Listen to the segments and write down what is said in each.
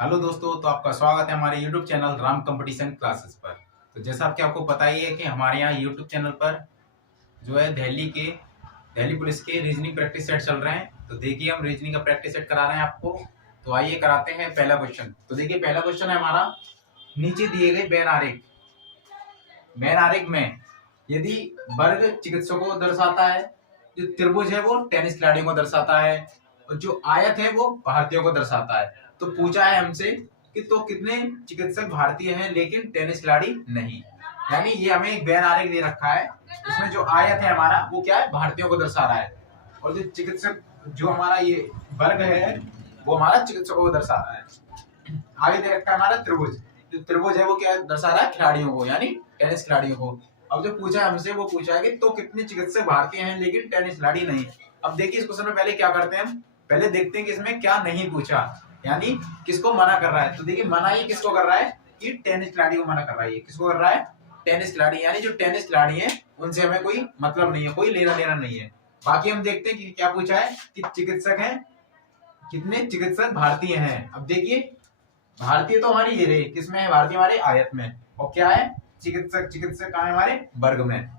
Hello दोस्तों, तो आपका स्वागत है हमारे YouTube channel Ram competition classes पर। तो जैसा कि आपको पता ही है कि हमारे यहाँ YouTube चैनल पर जो है दिल्ली पुलिस के रीजनिंग प्रैक्टिस सेट चल रहे हैं। तो देखिए, हम रीजनिंग का प्रैक्टिस सेट करा रहे हैं आपको। तो आइए कराते हैं पहला क्वेश्चन। तो देखिए, पहला क्वेश्चन है हमारा, नीचे दिए गए बैन आरेख में यदि वर्ग चिकित्सकों को दर्शाता है, जो त्रिभुज है वो टेनिस खिलाड़ियों को दर्शाता है, और जो आयत है वो भारतीयों को दर्शाता है। तो पूछा है हमसे कि तो कितने चिकित्सक भारतीय हैं लेकिन टेनिस खिलाड़ी नहीं। यानी ये हमें एक बैन आरेख दे रखा है, इसमें जो आयत है हमारा वो क्या है, भारतीयों को दर्शा रहा है, और जो चिकित्सक जो हमारा ये वर्ग है वो हमारा चिकित्सकों को दर्शा रहा है। आगे दे रखा है हमारा त्रिभुज, जो त्रिभुज है वो क्या दर्शा रहा है, खिलाड़ियों को, यानी टेनिस खिलाड़ियों को। अब जो पूछा है हमसे वो पूछा है कि तो कितने चिकित्सक भारतीय हैं लेकिन टेनिस खिलाड़ी नहीं। अब देखिए, इस क्वेश्चन में पहले क्या करते हैं, हम पहले देखते हैं कि इसमें क्या नहीं पूछा, यानी किसको मना कर रहा है। तो देखिए, मना ही किसको कर रहा है, कि टेनिस खिलाड़ी को मना कर रहा है। किसको कर रहा है, टेनिस खिलाड़ी, यानी जो टेनिस खिलाड़ी है उनसे हमें कोई मतलब नहीं है, कोई लेना देना नहीं है। बाकी हम देखते हैं कि क्या पूछा है, कि चिकित्सक है, कितने चिकित्सक भारतीय हैं। अब देखिए, भारतीय तो हमारी ये रही, किसमें है भारतीय, हमारे आयत में, और क्या है, चिकित्सक कहाँ है, हमारे वर्ग में।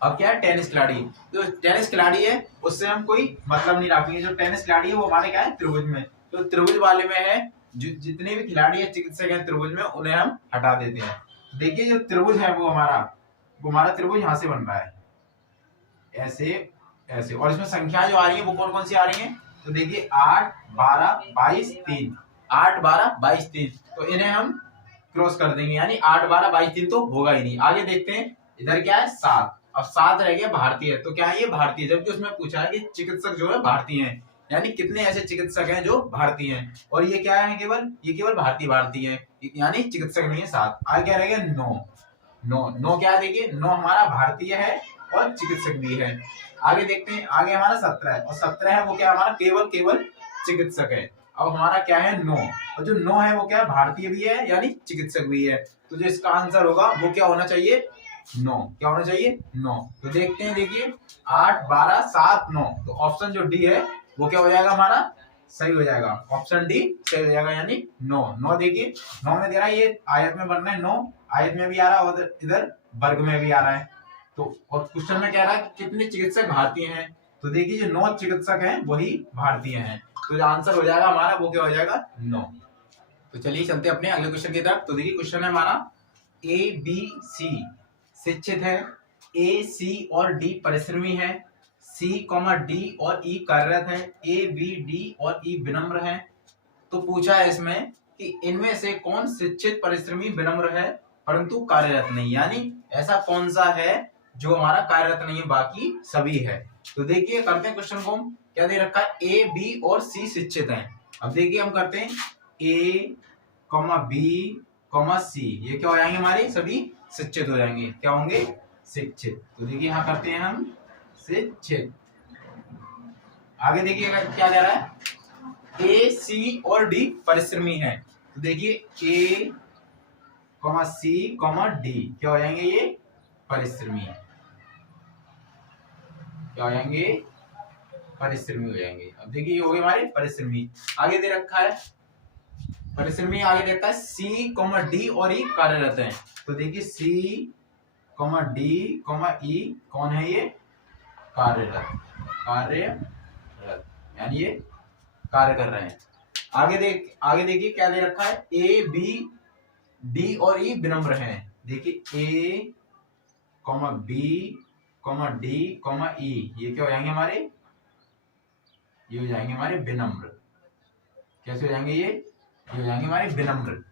अब क्या है, टेनिस खिलाड़ी, जो टेनिस खिलाड़ी है उससे हम कोई मतलब नहीं रखेंगे। जो टेनिस खिलाड़ी है वो हमारे क्या है, त्रिभुज में। तो त्रिभुज वाले में है, जितने भी खिलाड़ी है चिकित्सक है त्रिभुज में, उन्हें हम हटा देते हैं। देखिए, जो त्रिभुज है वो हमारा त्रिभुज यहाँ से बन रहा है, ऐसे ऐसे, और इसमें संख्या जो आ रही है वो कौन कौन सी आ रही है। तो देखिए, 8 12 22 3, 8 12 22 3, तो इन्हें हम क्रॉस कर देंगे, यानी 8 12 22 3 तो होगा ही नहीं। आगे देखते हैं, इधर क्या है 7, अब 7 रह गया भारतीय, तो क्या है ये भारतीय, जबकि उसमें पूछा है कि चिकित्सक जो है भारतीय हैं, यानी कितने ऐसे चिकित्सक हैं जो भारतीय हैं, और ये क्या है, केवल भारतीय है, यानी चिकित्सक नहीं है 7। आगे क्या रह गया, 9 क्या है, देखिए 9 हमारा भारतीय है और चिकित्सक भी है। आगे देखते हैं, आगे हमारा 17 है, और 17 है वो क्या, हमारा केवल चिकित्सक है। अब हमारा क्या है 9, और जो 9 है वो क्या है, भारतीय भी है यानी चिकित्सक भी है। तो जो इसका आंसर होगा वो क्या होना चाहिए, 9। क्या होना चाहिए, 9। तो देखते हैं, देखिए 8 12 7 9, तो ऑप्शन जो डी है वो क्या हो जाएगा, हमारा सही हो जाएगा, ऑप्शन डी सही हो जाएगा, यानी 9। देखिए, 9 में दे रहा है, ये आयत में बन रहा है 9, आयत में भी आ रहा है और इधर वर्ग में भी आ रहा है। तो और क्वेश्चन में कह रहा है कि कितने चिकित्सक भारतीय हैं। तो देखिए, जो 9 चिकित्सक हैं वही भारतीय हैं, तो जो आंसर हो जाएगा हमारा वो क्या हो जाएगा, 9। तो चलिए चलते हैं अपने अगले क्वेश्चन की तरफ। तो देखिए, क्वेश्चन है हमारा, ए बी सी शिक्षित है, ए सी और डी परिश्रमी है, सी डी और ई कार्यरत है, ए बी डी और ई विनम्र है। तो पूछा है इसमें कि इनमें से कौन शिक्षित परिश्रमी विनम्र है परंतु कार्यरत नहीं, यानी ऐसा कौन सा है जो हमारा कार्यरत नहीं है, बाकी सभी है। तो देखिए, करते हैं क्वेश्चन को, क्या दे रखा है, ए बी और सी शिक्षित हैं। अब देखिए, हम करते हैं ए बी सी, ये क्या हो जाएंगे, हमारे सभी शिक्षित हो जाएंगे, क्या होंगे, शिक्षित। तो देखिए, यहाँ करते हैं हम शिक्षित। आगे देखिए क्या दे रहा है, ए सी और डी परिश्रमी है। तो देखिए, ए सी डी क्या हो जाएंगे, ये परिश्रमी, क्या हो जाएंगे, परिश्रमी हो जाएंगे। अब देखिए, ये हो गए हमारे परिश्रमी। आगे दे रखा है परिश्रमी, आगे देता है सी डी और ई कार्यरत है। तो देखिए, सी डी ई कौन है, ये कार्यरत, यानी ये कार्य कर रहे हैं। आगे देखिए क्या दे रखा है, ए बी डी और ई विनम्र हैं। देखिए, ए बी डी ई, ये क्या हो जाएंगे हमारे, ये हो जाएंगे हमारे विनम्र। कैसे हो जाएंगे, ये हो जाएंगे हमारे विनम्र,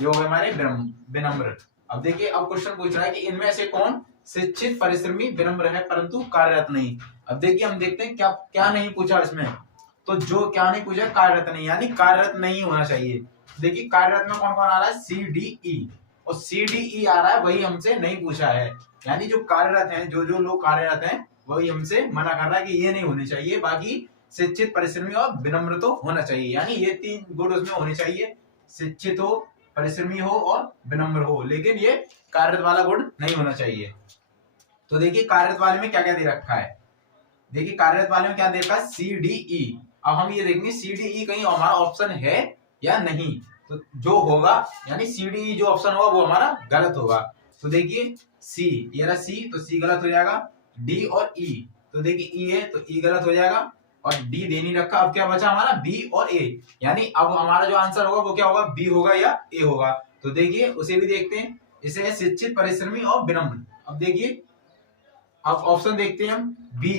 ये हो गए हमारे विनम्र। अब देखिए, अब क्वेश्चन पूछ रहा है कि इनमें से कौन शिक्षित परिश्रमी विनम्र है परंतु कार्यरत नहीं। अब देखिए, हम देखते हैं क्या क्या नहीं पूछा इसमें। तो जो क्या नहीं पूछा, कार्यरत नहीं, यानी कार्यरत नहीं होना चाहिए। देखिए, कार्यरत में कौन कौन आ रहा है, सी डी ई, और सी डी ई आ रहा है, वही हमसे नहीं पूछा है। यानी जो कार्यरत हैं, जो लोग कार्यरत हैं, वही हमसे मना कर रहा है कि ये नहीं होनी चाहिए, बाकी शिक्षित परिश्रमी और विनम्र तो होना चाहिए, यानी ये 3 गुण उसमें होने चाहिए, शिक्षित हो, परिश्रमी हो और विनम्र हो, लेकिन ये कार्यरत वाला गुण नहीं होना चाहिए। तो देखिए, कार्यरत वाले में क्या क्या दे रखा है, देखिए कार्यरत वाले में क्या दे रखा है, सी डी ई। अब हम ये देखेंगे सी डी ई कहीं हमारा ऑप्शन है या नहीं। तो जो होगा यानी सी डी जो ऑप्शन होगा वो हमारा गलत होगा। तो देखिए सी, ये रहा सी, तो सी गलत हो जाएगा। डी और ई, तो देखिए ई है तो ई गलत हो जाएगा और डी दे नहीं रखा। अब क्या बचा हमारा बी और ए, यानी अब हमारा जो आंसर होगा वो क्या होगा, बी होगा या ए होगा। तो देखिए उसे भी देखते हैं, इसे है शिक्षित, परिश्रमी और विनम्र। अब देखिए अब ऑप्शन देखते हैं हम बी,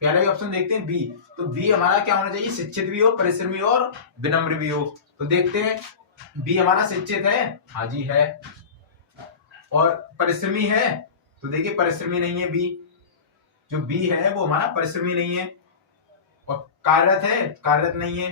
पहले भी ऑप्शन देखते हैं बी। तो बी हमारा क्या होना चाहिए, शिक्षित भी हो, परिश्रमी हो और विनम्र भी हो। तो देखते हैं बी हमारा शिक्षित है, हाँ जी है, और परिश्रमी है, तो देखिए परिश्रमी नहीं है बी, जो बी है वो हमारा परिश्रमी नहीं है। और कार्यरत है, कार्यरत नहीं है।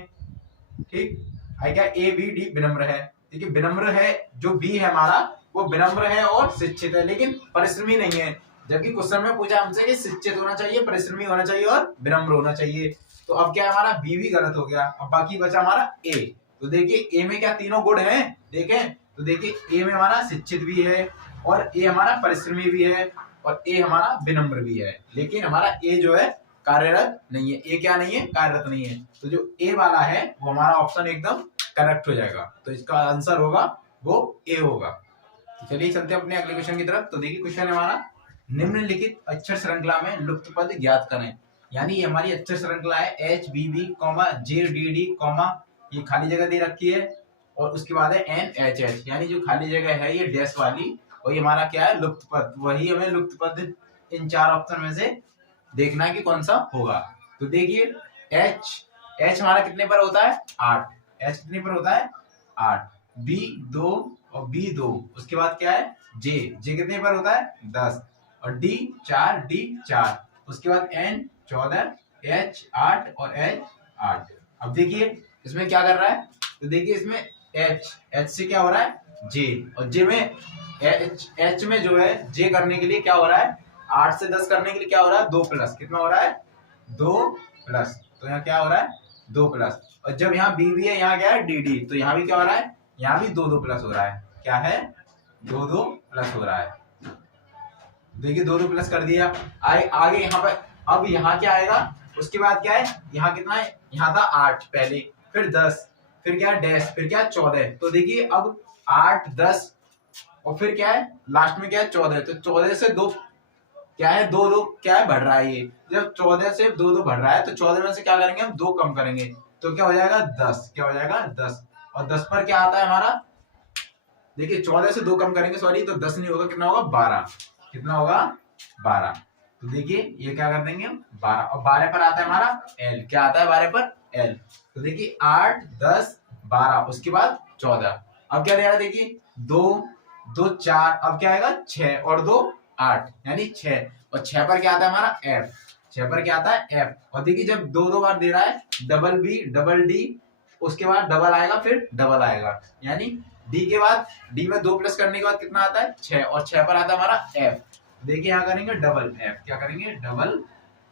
ठीक है क्या, ए बी डी विनम्र है। देखिए विनम्र है, जो बी है हमारा वो विनम्र है और शिक्षित है, लेकिन परिश्रमी नहीं है। जबकि क्वेश्चन में पूछा हमसे कि शिक्षित होना चाहिए, परिश्रमी होना चाहिए और विनम्र होना चाहिए। तो अब क्या हमारा बी भी गलत हो गया। अब बाकी बचा हमारा ए। तो देखिए ए में क्या तीनों गुण हैं, देखें तो देखिए ए में हमारा शिक्षित भी है और ए हमारा परिश्रमी भी है और ए हमारा विनम्र भी है, लेकिन हमारा ए जो है कार्यरत नहीं है। ए क्या नहीं है, कार्यरत नहीं है। तो जो ए वाला है वो हमारा ऑप्शन एकदम करेक्ट हो जाएगा। तो इसका आंसर होगा वो ए होगा। तो चलिए चलते हैं अपने अगले क्वेश्चन की तरफ। तो देखिए क्वेश्चन है हमारा, निम्नलिखित अक्षर श्रृंखला में लुप्त पद ज्ञात करें। यानी ये हमारी अक्षर श्रृंखला है एच बी बी कॉमा जे डी डी कॉमा, ये खाली जगह दे रखी है और उसके बाद है एन एच एच, यानी जो खाली जगह है ये डैश वाली, और ये हमारा क्या है लुप्त पद। वही हमें लुप्त पद इन चार ऑप्शन में से देखना है कि कौन सा होगा। तो देखिए एच हमारा कितने पर होता है 8, एच कितने पर होता है 8, बी 2 और बी 2, उसके बाद क्या है जे कितने पर होता है 10 और डी 4, उसके बाद एन 14, एच 8 और एच 8। अब देखिए इसमें क्या कर रहा है, तो देखिए इसमें एच से क्या हो रहा है जे, और जे में एच में जो है जे करने के लिए क्या हो रहा है 8 से 10 करने के लिए क्या हो रहा है 2 प्लस, कितना हो रहा है 2 प्लस। तो यहाँ क्या हो रहा है 2 प्लस, और जब यहाँ बी भी है यहाँ क्या है डी डी, तो यहाँ भी क्या हो रहा है, यहाँ भी 2 प्लस हो रहा है, क्या है 2 प्लस हो रहा है। देखिए 2 प्लस कर दिया। आगे यहाँ पर अब यहाँ क्या आएगा, उसके बाद क्या है यहाँ कितना है, यहाँ था 8 पहले, फिर 10, फिर क्या डैश, फिर क्या 14। तो देखिए अब 8 10 और फिर क्या है लास्ट में क्या है 14, तो 14 से 2 क्या है 2 क्या है बढ़ रहा है। ये जब 14 से 2 बढ़ रहा है तो 14 में से क्या करेंगे हम 2 कम करेंगे, तो क्या हो जाएगा 10, क्या हो जाएगा 10, और 10 पर क्या आता है हमारा, देखिए 14 से 2 कम करेंगे सॉरी, तो 10 नहीं होगा, कितना होगा 12, कितना होगा 12। तो देखिए ये क्या कर देंगे हम 12, और 12 पर आता है हमारा एल, क्या आता है 12 पर एल। तो देखिए 8 10 12 उसके बाद 14। अब क्या दे रहा है देखिए 2 2 4, अब क्या आएगा 6 और 2 8, यानी 6, और 6 पर क्या आता है हमारा एफ, 6 पर क्या आता है एफ। और देखिए जब 2 बार दे रहा है डबल बी डबल डी, उसके बाद डबल आएगा फिर डबल आएगा, यानी डी के बाद डी में 2 प्लस करने के बाद कितना आता है 6, और 6 पर आता है हमारा एफ। देखिए यहाँ करेंगे डबल एफ, क्या करेंगे डबल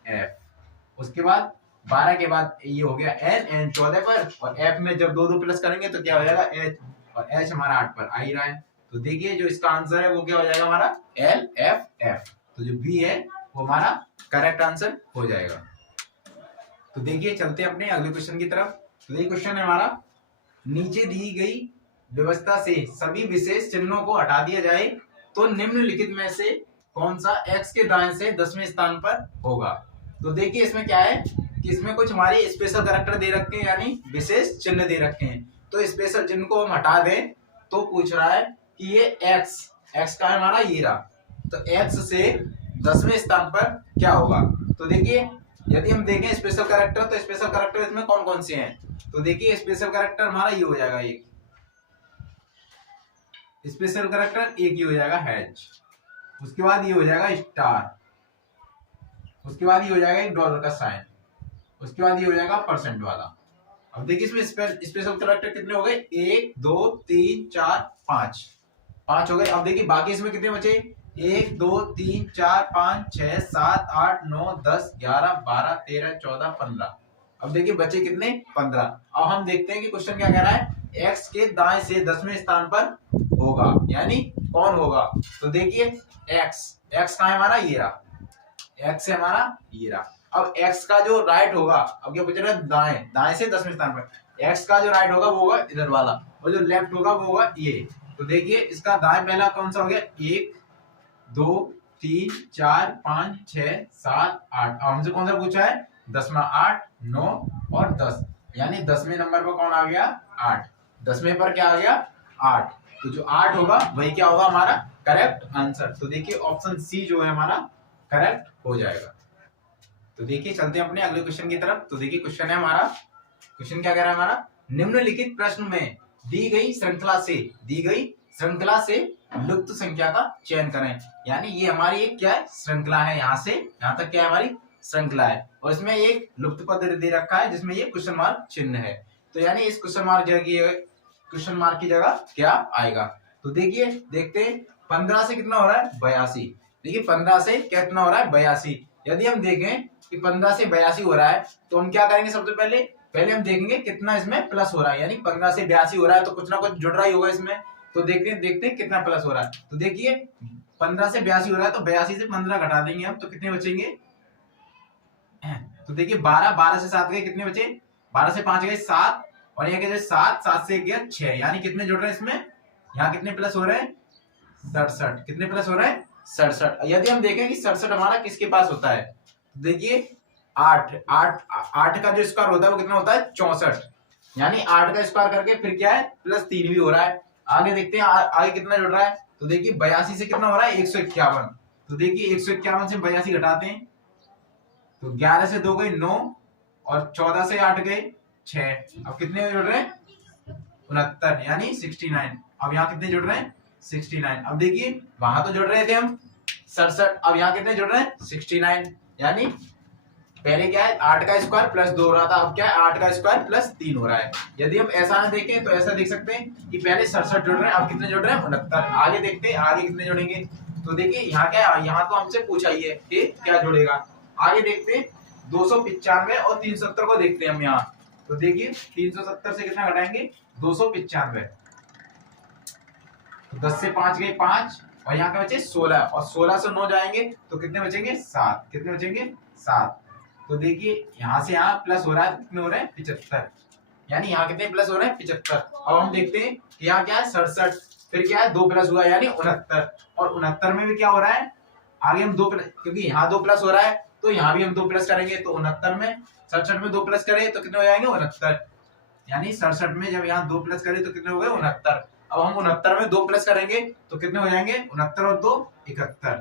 एफ। उसके बाद 12 के बाद ये हो गया एन 14 पर, और एफ में जब 2 प्लस करेंगे तो क्या हो जाएगा एच, और एच हमारा 8 पर आ ही रहा है। तो देखिए जो इसका आंसर है वो क्या हो जाएगा हमारा एल एफ एफ। तो जो बी है वो हमारा करेक्ट आंसर हो जाएगा। तो देखिए चलते हैं अपने अगले क्वेश्चन की तरफ। तो ये क्वेश्चन है हमारा, नीचे दी गई व्यवस्था से सभी विशेष चिन्हों को हटा दिया जाए तो निम्नलिखित में से कौन सा x के दाएं से 10वें स्थान पर होगा। तो देखिए इसमें क्या है कि इसमें कुछ हमारे स्पेशल कैरेक्टर दे रखे हैं, यानी विशेष चिन्ह दे रखे हैं। तो स्पेशल चिन्ह को हम हटा दें तो पूछ रहा है कि ये x का है हमारा ये रहा, तो x से 10वें स्थान पर क्या होगा। तो देखिए यदि हम देखें स्पेशल कैरेक्टर, तो स्पेशल कैरेक्टर इसमें कौन कौन से हैं, तो देखिए स्पेशल कैरेक्टर हमारा ये हो जाएगा, एक स्पेशल कैरेक्टर एक ही हो जाएगा हैज, उसके बाद ये हो जाएगा स्टार, उसके बाद ये हो जाएगा एक डॉलर का साइन, उसके बाद ये हो जाएगा परसेंट वाला। अब देखिए इसमें स्पेशल कैरेक्टर कितने हो गए 1 2 3 4 5 हो गए। अब देखिए बाकी इसमें कितने बचे 1 2 3 4 5 6 7 8 9 10 11 12 13 14 15। अब देखिए बचे कितने 15। अब हम देखते हैं कि क्वेश्चन क्या कह रहा है, x के दाएं से 10वें स्थान पर होगा, यानी कौन होगा। तो देखिए x का है हमारा ये रहा, x है हमारा ये रहा। अब x का जो राइट होगा, अब क्या पूछ रहा है दाएं से 10वें स्थान पर, एक्स का जो राइट होगा वो होगा इधर वाला, और जो लेफ्ट होगा वो होगा ये। तो देखिए इसका दाएं पहला कौन सा हो गया, 1 2 3 4 5 6 7 8। हमसे कौन सा पूछा है, 10वां, 8 9 और 10, यानी 10वें नंबर पर कौन आ गया, 8। 10वें पर क्या आ गया, 8। तो जो 8 होगा वही क्या होगा हमारा करेक्ट आंसर। तो देखिए ऑप्शन सी जो है हमारा करेक्ट हो जाएगा। तो देखिए चलते हैं अपने अगले क्वेश्चन की तरफ। तो देखिए क्वेश्चन है हमारा, क्वेश्चन क्या कह रहा है हमारा, निम्नलिखित प्रश्न में दी गई श्रृंखला से लुप्त संख्या का चयन करें। यानी ये हमारी एक क्या है, श्रृंखला है, यहाँ से यहाँ तक क्या है हमारी श्रृंखला है, और इसमें एक लुप्त पद दे रखा है जिसमें ये क्वेश्चन मार्क चिन्ह है। तो यानी इस क्वेश्चन मार्क की जगह क्या आएगा। तो देखिए देखते हैं 15 से कितना हो रहा है, 82। देखिए 15 से कितना हो रहा है, 82। यदि हम देखें कि 15 से 82 हो रहा है तो हम क्या करेंगे, सबसे पहले हम देखेंगे कितना इसमें प्लस हो रहा है। यानी 15 से 82 हो रहा है तो कुछ ना कुछ जुड़ रहा ही होगा इसमें। तो देखते हैं कितना प्लस हो रहा है। तो देखिए 15 से 82 हो रहा है तो 82 से 15 घटा देंगे हम तो कितने बचेंगे, तो देखिए 12 से 7 गए, कितने बचे, 12 से 5 गए 7, और यहाँ के 7 से 1 गया 6, यानी कितने जुड़ रहे हैं इसमें, यहाँ कितने प्लस हो रहे हैं, 67। कितने प्लस हो रहे हैं, 67। यदि हम देखें कि 67 हमारा किसके पास होता है, तो देखिए 8 का जो स्क्वायर होता है वो कितना होता है, 64। यानी 8 का स्क्वायर करके फिर क्या है, +3 भी हो रहा है। आगे देखते हैं आगे कितना जुड़ रहा है। तो देखिए 82 से कितना हो रहा है, 151। तो देखिए 151 से 82 घटाते हैं तो 11 से 2 गए 9, और 14 से 8 गए 6। अब कितने जुड़ रहे हैं, 69, यानी 69। अब यहाँ कितने जुड़ रहे हैं, 69। अब देखिए वहां तो जुड़ रहे थे हम 67, अब यहाँ कितने जुड़ रहे हैं, 69। यानी पहले क्या है, 8 का स्क्वायर +2 हो रहा था, अब क्या है 8 का स्क्वायर +3 हो रहा है। यदि हम ऐसा ना देखें तो ऐसा देख सकते हैं कि पहले 67 जुड़ रहे हैं, अब कितने जुड़ रहे हैं, 69। आगे देखते हैं आगे कितने जुड़ेंगे। तो देखिए यहाँ क्या है, यहाँ तो हमसे पूछा ही है कि क्या जुड़ेगा। आगे देखते हैं 295 और 370 को देखते हैं हम यहाँ। तो देखिए 370 से कितना घटाएंगे, 295। तो 10 से 5 गए 5, और यहाँ के बचे 16, और 16 से 9 जाएंगे तो कितने बचेंगे, 7। कितने बचेंगे, 7। तो देखिए यहाँ से यहाँ प्लस हो रहा है, कितने हो रहे हैं, 75। यानी यहाँ कितने प्लस हो रहे हैं, 75। अब हम देखते हैं कि यहाँ क्या है, 67, फिर क्या है 2 प्लस हुआ यानी 69, और 69 में भी क्या हो रहा है, आगे हम 2 प्लस, क्योंकि यहाँ 2 प्लस हो रहा है तो यहाँ भी हम 2 प्लस करेंगे। तो 69 में 67 में 2 प्लस करें तो कितने हो जाएंगे, 69। यानी 67 में जब यहाँ 2 प्लस करें तो कितने हो गए, 69। अब हम 69 में 2 प्लस करेंगे तो कितने हो जाएंगे, 69 और 2 71।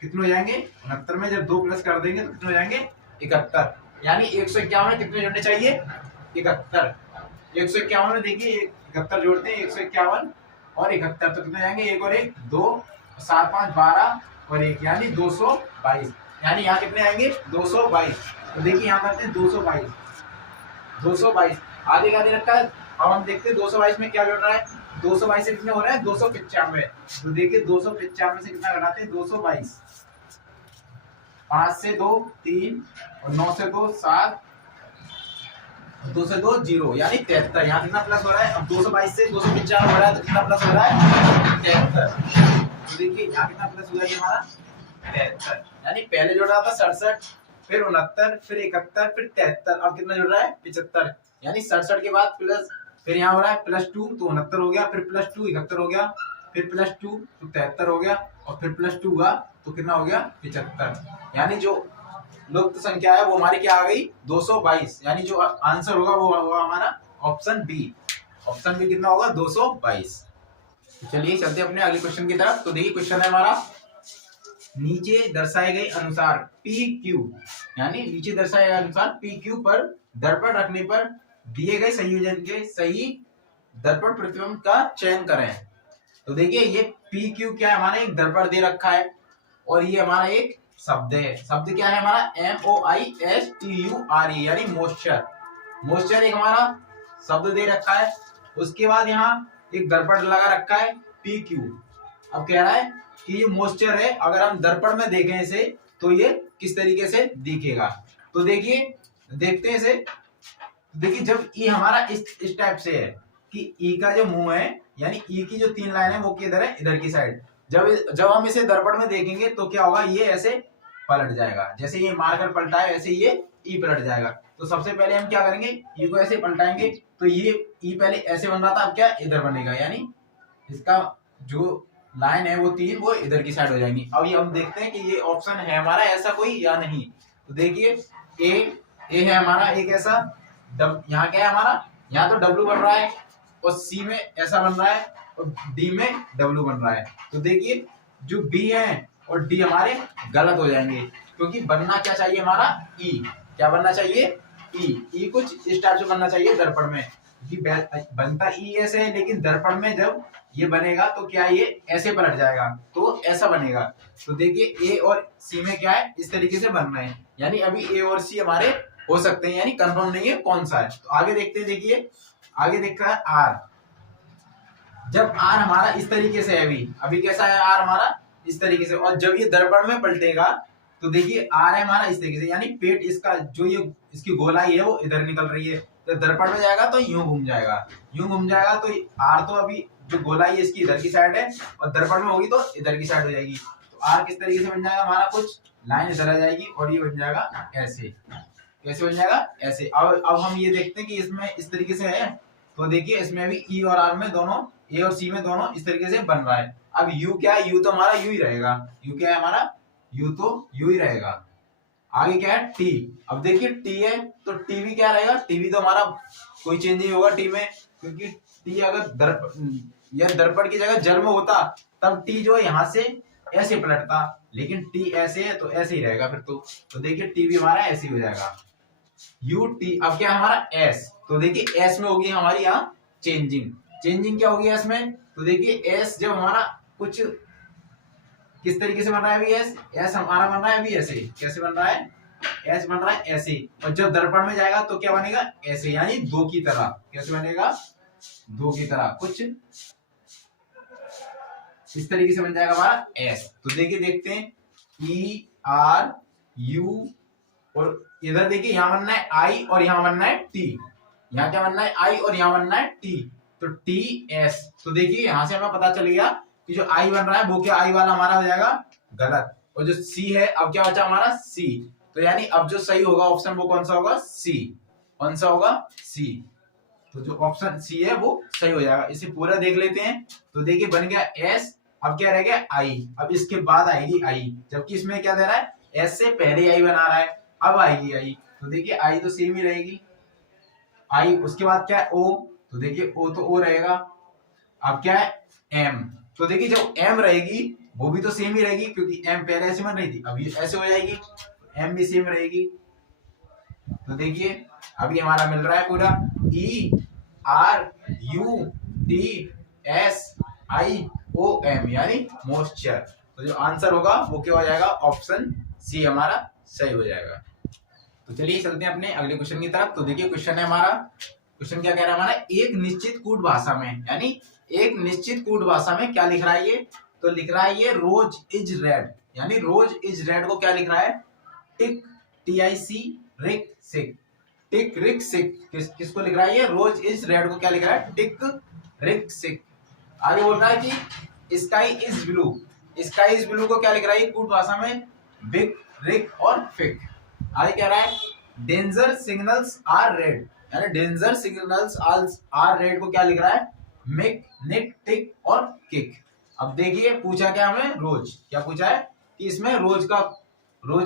कितने हो जाएंगे, 69 में जब 2 प्लस कर देंगे तो कितने हो जाएंगे, 71। यानी 151 में कितने जोड़ने चाहिए, 71। 151 में देखिए 71 जोड़ते हैं, 151 और 71 तो कितने जाएंगे, 1 और 1 2, 7 5 12 और 1, यानी 222। यानी यहाँ कितने आएंगे, 222। तो देखिए यहाँ करते हैं 222। आगे क्या दे रखा है, अब हम देखते हैं 222 में क्या जुड़ रहा है। 222 से कितने हो रहा है, 295। तो देखिए 295 से कितना घटाते हैं, 222। 5 से 2 3, और 9 से 2 7, 2 से 2 0, यानी 73। यहाँ कितना प्लस हो रहा है, अब 222 से 295 हो रहा है तो कितना प्लस हो रहा है, 73। तो देखिए यहाँ कितना प्लस हुआ है हमारा, 73। यानी पहले जुड़ रहा था 67, फिर 69, फिर 71, फिर 73। अब कितना जुड़ रहा है, 75। यानी 67 के बाद प्लस, फिर यहाँ हो रहा है +2 तो 69 हो गया, फिर +2 71 हो गया, फिर +2 तो 73 हो गया, और फिर +2 हुआ तो कितना हो गया, 75। यानी जो लुप्त संख्या है वो हमारी क्या आ गई, 222। यानी जो आंसर होगा वो होगा हमारा ऑप्शन बी। ऑप्शन बी कितना होगा, 222। चलिए चलते अपने अगले क्वेश्चन की तरफ। तो देखिए क्वेश्चन है हमारा, नीचे दर्शाए गए अनुसार PQ, यानी नीचे दर्शाए गए अनुसार PQ पर दर्पण रखने पर दिए गए संयोजन के सही दर्पण प्रतिबिंब का चयन करें। तो देखिए ये PQ क्या है, हमारा एक दर्पण दे रखा है, और ये हमारा एक शब्द है। शब्द क्या है हमारा, MOISTURE, यानी मॉइस्चर। मॉइस्चर एक हमारा शब्द दे रखा है। उसके बाद यहाँ एक दर्पण लगा रखा है PQ। अब कह रहा है कि ये मॉइस्चर है, अगर हम दर्पण में देखें इसे तो ये किस तरीके से दिखेगा। तो देखिए देखते हैं इसे। देखिए जब ई हमारा इस टाइप से है कि ई का जो मुंह है, यानी ई की जो 3 लाइन है वो किधर है, इधर की साइड। जब हम इसे दर्पण में देखेंगे तो क्या होगा, ये ऐसे पलट जाएगा, जैसे ये मारकर पलटा है वैसे ये ई पलट जाएगा। तो सबसे पहले हम क्या करेंगे, ई को ऐसे पलटाएंगे तो ये ई पहले ऐसे बन रहा था, अब क्या इधर बनेगा, यानी इसका जो लाइन है वो 3 वो इधर की साइड हो जाएंगी। अब ये हम देखते हैं कि ये ऑप्शन है हमारा ऐसा कोई या नहीं। तो देखिए ए है हमारा एक ऐसा, यहाँ क्या है हमारा, यहाँ तो डब्ल्यू बन रहा है और सी में ऐसा बन रहा है और डी में डब्ल्यू बन रहा है। तो देखिए जो बी है और डी हमारे गलत हो जाएंगे, क्योंकि बनना क्या चाहिए हमारा ई, क्या बनना चाहिए ई कुछ इस टाइप से बनना चाहिए दर्पण में, बनता ई ऐसे है, लेकिन दर्पण में जब ये बनेगा तो क्या ये ऐसे पलट जाएगा, तो ऐसा बनेगा। तो देखिए ए और सी में क्या है, इस तरीके से बन रहे हैं, यानी अभी ए और सी हमारे हो सकते हैं, यानी कंफर्म नहीं है कौन सा है। तो आगे देखते हैं, देखिए आगे देखा है आर। जब आर हमारा इस तरीके से है, अभी कैसा है आर हमारा इस तरीके से, और जब ये दर्पण में पलटेगा तो देखिए आर है हमारा इस तरीके से, यानी पेट इसका जो ये इसकी गोलाई है वो इधर निकल रही है। तो दर्पण में जाएगा तो यूं घूम जाएगा, तो आर तो अभी जो गोलाई है इसकी इधर की साइड है और दर्पण में होगी तो इधर की साइड हो जाएगी। तो आर किस तरीके से बन जाएगा हमारा, कुछ लाइन इधर आ जाएगी और ये बन जाएगा ऐसे, कैसे बन जाएगा ऐसे। अब हम ये देखते हैं कि इसमें इस तरीके से है, तो देखिए इसमें भी ई और आर में दोनों, ए और सी में दोनों इस तरीके से बन रहा है। अब यू क्या है, यू तो हमारा यू ही रहेगा, यू क्या है हमारा, यू तो यू ही रहेगा। आगे क्या है टी, अब देखिए टी है तो टी भी क्या रहेगा, टी भी तो हमारा कोई चेंज नहीं होगा टी में, क्योंकि टी अगर दर्पण की जगह जल में होता तब टी जो है यहाँ से ऐसे पलटता, लेकिन टी ऐसे है तो ऐसे ही रहेगा फिर तो देखिए टी भी हमारा ऐसे ही हो जाएगा यू टी। अब क्या है हमारा एस, तो देखिए एस में होगी हमारी यहाँ चेंजिंग क्या होगी एस में, तो देखिए एस जब हमारा कुछ किस तरीके से बन रहा है अभी एस हमारा बन रहा है अभी ऐसे, कैसे बन रहा है एस बन रहा है ऐसे, और जब दर्पण में जाएगा तो क्या बनेगा ऐसे, यानी दो की तरह, कैसे बनेगा दो की तरह, कुछ इस तरीके से बन जाएगा हमारा एस। तो देखिए देखते हैं ई आर यू, और इधर देखिए यहाँ बनना है आई और यहाँ बनना है टी, यहाँ क्या बनना है आई और यहाँ बनना है टी, तो टी एस। तो देखिए यहाँ से हमें पता चल गया कि जो आई बन रहा है वो क्या आई वाला हमारा हो जाएगा गलत, और जो सी है अब क्या बचा हमारा सी, तो यानी अब जो सही होगा ऑप्शन वो कौन सा होगा सी, कौन सा होगा सी। तो जो ऑप्शन सी है वो सही हो जाएगा। इसे पूरा देख लेते हैं, तो देखिए बन गया एस, अब क्या रह गया आई, अब इसके बाद आएगी आई, जबकि इसमें क्या दे रहा है एस से पहले आई बना रहा है, अब आएगी आई, तो देखिए आई तो सेम ही रहेगी आई, उसके बाद क्या है ओ, तो देखिए ओ तो ओ रहेगा, अब क्या है एम, तो देखिए जब एम रहेगी वो भी तो सेम ही रहेगी, क्योंकि एम पहले ऐसे बन रही थी अब ये ऐसे हो जाएगी, एम भी सेम रहेगी। तो देखिए अभी हमारा मिल रहा है पूरा E R U T S I O M, यानी मॉइस्चर। तो जो आंसर होगा वो क्या हो जाएगा ऑप्शन सी हमारा सही हो जाएगा। तो चलिए चलते हैं अपने अगले क्वेश्चन की तरफ। तो देखिए क्वेश्चन है हमारा, क्वेश्चन क्या कह रहा है हमारा, एक निश्चित कूट भाषा में, यानी एक निश्चित कूट भाषा में क्या लिख रहा है ये, तो लिख रहा है ये रोज इज रेड, यानी रोज इज रेड को क्या लिख रहा है टिक टीआईसी रिक सिक, टिक रिक सिक, किसको लिख रहा है ये रोज इज रेड को क्या लिख रहा है टिक रिक सिक। आगे बोल रहा है कि sky is blue, sky is blue को क्या लिख रहा है कूट भाषा में बिग रिक और फिक। आगे कह रहा है डेंजर सिग्नल्स आर रेड, यानी डेंजर सिग्नल्स आर रेड को क्या लिख रहा है मिक निक टिक और किक। अब देखिए पूछा क्या हमें रोज, क्या पूछा है कि इसमें रोज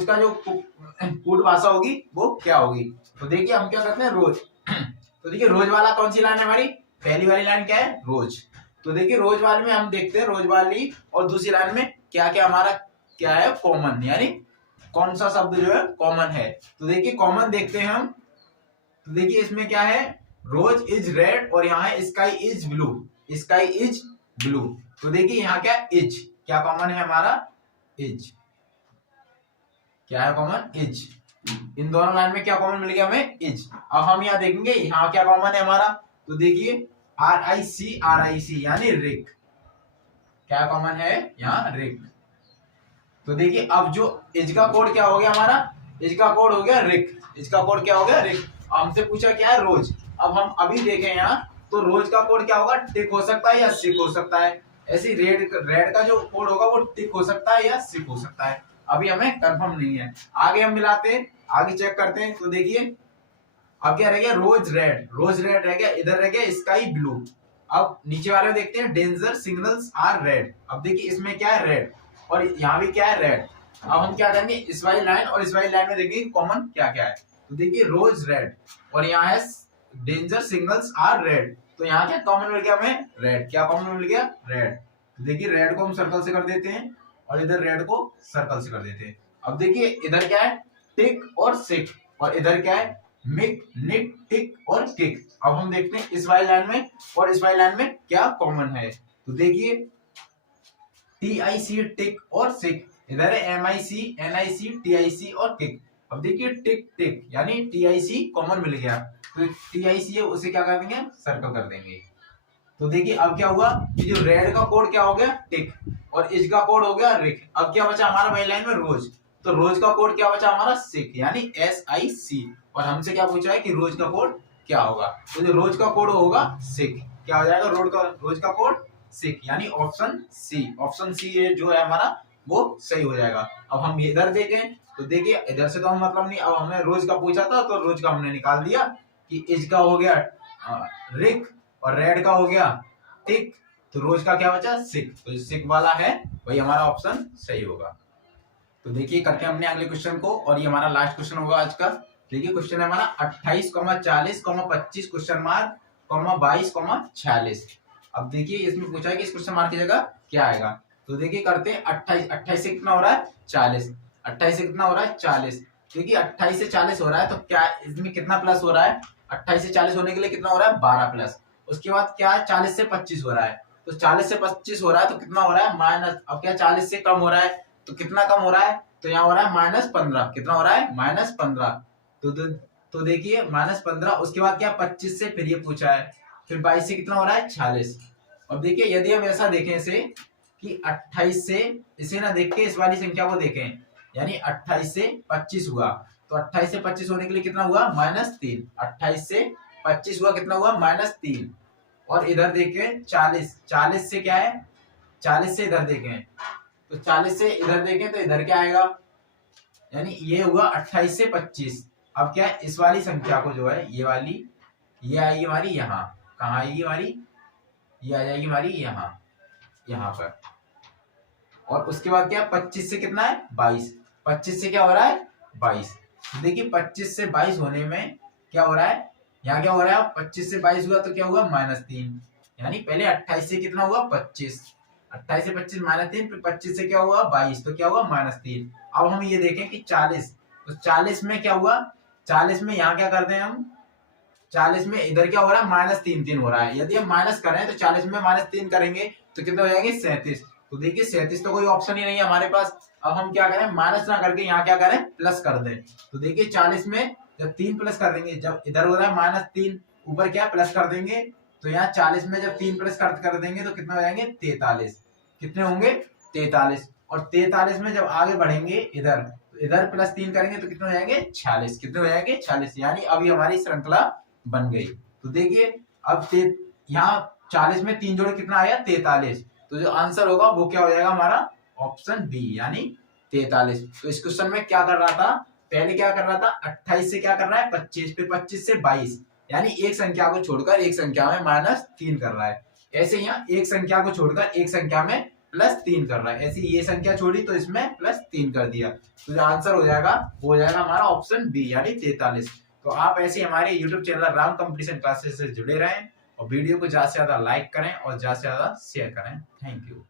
का जो कूट भाषा होगी वो क्या होगी। तो देखिए हम क्या करते हैं रोज, तो देखिए रोज वाला कौन सी लाइन है हमारी, पहली वाली लाइन क्या है रोज। तो देखिए रोज वाले में हम देखते हैं रोज वाली और दूसरी लाइन में क्या क्या हमारा क्या है कॉमन, यानी कौन सा शब्द जो है कॉमन है। तो देखिए कॉमन देखते हैं हम, तो देखिए इसमें क्या है रोज इज रेड और यहाँ है sky is blue, sky is blue. तो देखिए यहाँ क्या इज, क्या कॉमन है हमारा इज, क्या है कॉमन इज, इन दोनों लाइन में क्या कॉमन मिल गया हमें इज। अब हम यहाँ देखेंगे यहाँ क्या कॉमन है हमारा, तो देखिए आर आई सी यानी रिक, क्या कॉमन है यहाँ रिक। तो देखिए अब जो इज का कोड क्या हो गया हमारा, इज का कोड हो गया रिक, इज का कोड क्या हो गया रिक। हमसे पूछा क्या है रोज, अब हम अभी देखें यहाँ तो रोज का कोड क्या होगा टिक हो सकता है या सिक हो सकता है, ऐसी रेड का जो कोड होगा वो टिक हो सकता है या सिक हो सकता है, अभी हमें कंफर्म नहीं है। आगे हम मिलाते हैं, आगे चेक करते हैं। तो देखिए अब क्या रह गया, रोज रेड, रोज रेड रह गया, इधर रह गया स्काई ब्लू। अब नीचे वाले में देखते हैं, डेंजर सिग्नल्स आर रेड। अब देखिए इसमें क्या है, रेड, और यहाँ भी क्या है, रेड। अब हम क्या करेंगे, इस वाली लाइन और इस वाली लाइन में देखिए कॉमन क्या क्या है। तो देखिए रोज रेड, और यहाँ है डेंजर सिग्नल्स आर रेड, तो यहाँ क्या कॉमन मिल गया हमें, रेड। क्या कॉमन मिल गया, रेड। तो देखिए रेड को हम सर्कल से कर देते हैं और इधर रेड को सर्कल से कर देते हैं। अब देखिए इधर क्या है, टिक और सिक, और इधर क्या है, मिक, निक, टिक और किक। अब हम देखते हैं इस वाली लाइन में और इस वाली लाइन में क्या कॉमन है। तो देखिए TIC टिक और सिक, इधर है MIC, NIC, TIC और किक। अब देखिए टिक टिक यानी TIC कॉमन मिल गया, तो TIC है उसे क्या कर देंगे, सर्कल कर देंगे। तो देखिए अब क्या हुआ कि जो रेड का कोड क्या हो गया, टिक, और इस का कोड हो गया रिक। अब क्या बचा हमारा वाली लाइन में, रोज, तो रोज का कोड क्या बचा हमारा, सिक यानी SIC। और हमसे क्या पूछा है कि रोज का कोड क्या होगा, तो जो रोज का कोड होगा सिक, क्या हो जाएगा, रोज का कोड सिक यानी ऑप्शन सी। ऑप्शन सी ये जो है हमारा वो सही हो जाएगा। अब हम इधर देखें तो देखिए इधर से तो हम मतलब नहीं, अब हमने रोज का पूछा था तो रोज का हमने निकाल दिया कि इज का हो गया रिक और रेड का हो गया टिक, तो रोज का क्या बचा, सिक। तो सिक वाला है वही हमारा ऑप्शन सही होगा। तो देखिए करते हैं हमने अगले क्वेश्चन को, और ये हमारा लास्ट क्वेश्चन होगा आज का। देखिए क्वेश्चन है हमारा 28, 40, 25 क्वेश्चन मार्क, 22, 46। अब देखिए इसमें पूछा है कि इस क्वेश्चन मार्क की जगह क्या आएगा। तो देखिए करते हैं 28 से कितना हो रहा है, 40, 28 से कितना हो रहा है, 40। देखिए 28 से 40 हो रहा है, तो क्या इसमें कितना प्लस हो रहा है, 28 से 40 होने के लिए कितना हो रहा है, 12 प्लस। उसके बाद क्या है, 40 से 25 हो रहा है, तो 40 से 25 हो रहा है तो कितना हो रहा है, माइनस। अब क्या 40 से कम हो रहा है, तो कितना कम हो रहा है, तो यहाँ हो रहा है -15। कितना हो रहा है, -15। तो देखिए -15। उसके बाद क्या 25 से फिर ये पूछा है, फिर 22 से कितना हो रहा है, 46। अब देखिए यदि हम ऐसा देखें इसे कि 28 से, इसे ना देख के इस वाली संख्या को देखें, यानी 28 से 25 हुआ, तो 28 से 25 होने के लिए कितना हुआ, -3। 28 से 25 हुआ, कितना हुआ, -3। और इधर देखें 40, 40 से क्या है, 40 से इधर देखें, तो 40 से इधर देखें तो इधर क्या आएगा, यानी ये हुआ 28 से 25। अब क्या है, इस वाली संख्या को जो है, ये वाली, ये आएगी हमारी यहाँ, कहाँ आएगी हमारी, ये आ जाएगी हमारी यहाँ पर। और उसके बाद क्या, 25 से कितना है, 22। 25 से क्या हो रहा है, 22। देखिए 25 से 22 होने में क्या हो रहा है, यहाँ क्या हो रहा है, 25 से 22 हुआ तो क्या हुआ, -3। यानी पहले 28 से कितना हुआ, 25, 28 से 25 -3, फिर 25 से क्या हुआ, 22, तो क्या हुआ, -3। अब हम ये देखें कि 40, तो 40 में क्या हुआ, 40 में यहाँ क्या करते हैं हम, 40 में इधर क्या हो रहा है, -3 हो रहा है। यदि हम माइनस करें तो 40 में -3 करेंगे तो कितना हो जाएंगे, 37। तो देखिए 37 तो कोई ऑप्शन ही नहीं है हमारे पास। अब हम क्या करें, माइनस ना करके यहाँ क्या करें, प्लस कर दें। तो देखिए 40 में जब 3 प्लस कर देंगे, जब इधर हो रहा है -3, ऊपर क्या प्लस कर देंगे, तो यहाँ 40 में जब 3 प्लस कर देंगे तो कितना हो जाएंगे, 43। कितने होंगे, 43। और 43 में जब आगे बढ़ेंगे इधर, तो इधर +3 करेंगे तो कितने हो जाएंगे, 46। कितने हो जाएंगे, 46। यानी अभी हमारी श्रृंखला बन गई। तो देखिए अब यहाँ 40 में 3 जोड़े कितना आया, 43। तो जो आंसर होगा वो क्या हो जाएगा हमारा, ऑप्शन बी यानी 43। तो इस क्वेश्चन में क्या कर रहा था, पहले क्या कर रहा था, 28 से क्या कर रहा है, 25, फिर 25 से 22, यानी एक संख्या को छोड़कर एक संख्या में -3 कर रहा है। ऐसे यहाँ एक संख्या को छोड़कर एक संख्या में +3 कर रहा है, ऐसी ये संख्या छोड़ी तो इसमें +3 कर दिया। तो जो आंसर हो जाएगा वो हो जाएगा हमारा ऑप्शन बी यानी 43। तो आप ऐसे हमारे YouTube channel Ram competition classes से जुड़े रहें और वीडियो को ज्यादा से ज्यादा लाइक करें और ज्यादा से ज्यादा शेयर करें। Thank you.